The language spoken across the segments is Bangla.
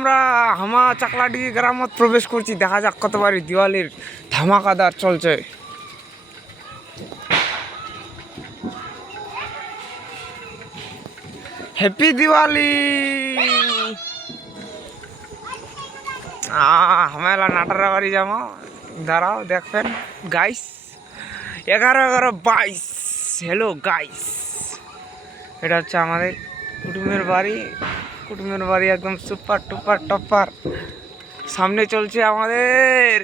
আমরা হামা চাকলাডি গ্রামত প্রবেশ করছি, দেখা যাক কতবারই দিওয়ালির ধামাকাদার চলছে। হ্যাপি দিওয়ালি। হামেলা নাটারা বাড়ি যাবো, দাঁড়াও দেখবেন গাইস। 11-11-22। হ্যালো গাইস, এটা হচ্ছে আমাদের কুটুমের বাড়ি। কুটুমের বাড়ি একদম সুপার টুপার টপার। সামনে চলছে আমাদের,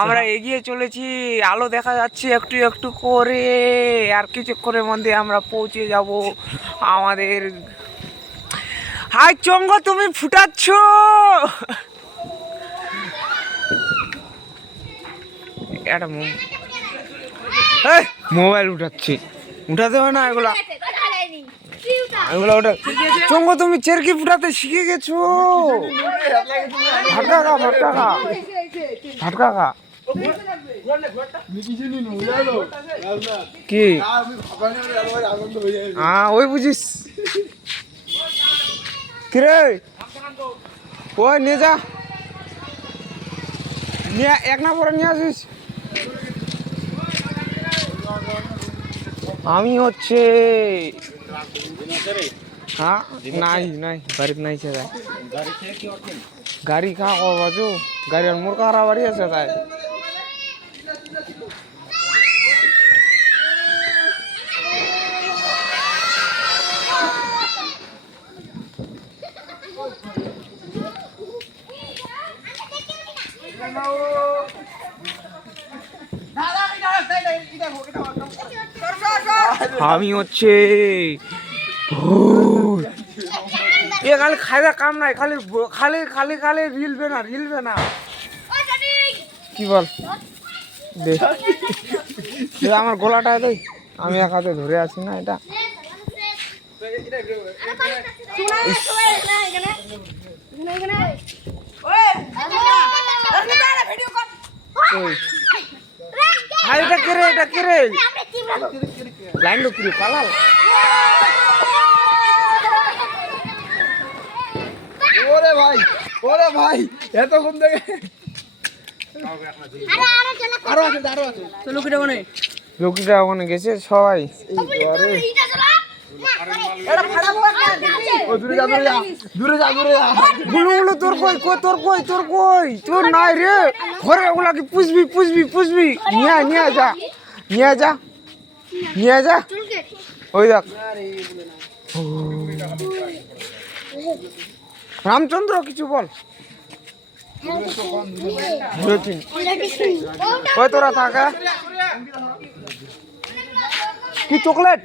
আমরা এগিয়ে চলেছি, আলো দেখা যাচ্ছে একটু একটু করে। আর কিছুক্ষণের মধ্যে আমরা পৌঁছে যাব আমাদের। হাই চঙ্গ, তুমি ফুটাচ্ছ। একটা মোবাইল উঠাচ্ছি, উঠাতে হয় না এগুলা, এগুলা ওটা। চঙ্গ, তুমি চেরকি ফুটাতে শিখে গেছো। ভাটকা খা, ভাটকা খা, ভাটকা খা। কি ওই বুঝিস কিরে, ওই নিয়ে যা, নিয়ে এক না পরে নিয়ে আসিস। আমি হচ্ছে হ্যাঁ, নাই নাই বাড়িতে নাই সে। গাড়ি খা বাজু, গাড়ি আর মোর কারা বাড়ি আছে তাই। আমি হচ্ছে এ খালি খাইদা কাম নাই, খালি খালি খালি খালি রিলবে না, রিলবে না। কি বল দে, আমার গলাটা দেই, আমি এক হাতে ধরে আছি না এটা। এটা কে রে, এটা কে রে, লাইন লোক কি পালাল। ওরে ভাই, ওরে ভাই, এতক্ষণ থেকে আরো আছে, আরো আছে। তো লোকিটা ওখানে, লোকিটা ওখানে গেছে সবাই। গুলো গুলো তোর কই, তোর কই, তোর কই, তোর নাই রে ঘরে। ওগুলা কি পুষবি পুষবি পুষবি, নিয়ে নিয়ে যা, নিয়ে যা, নিয়ে যা। ওই দেখ রামচন্দ্র, কিছু বল। ওই তোরা থাকা কি চকলেট।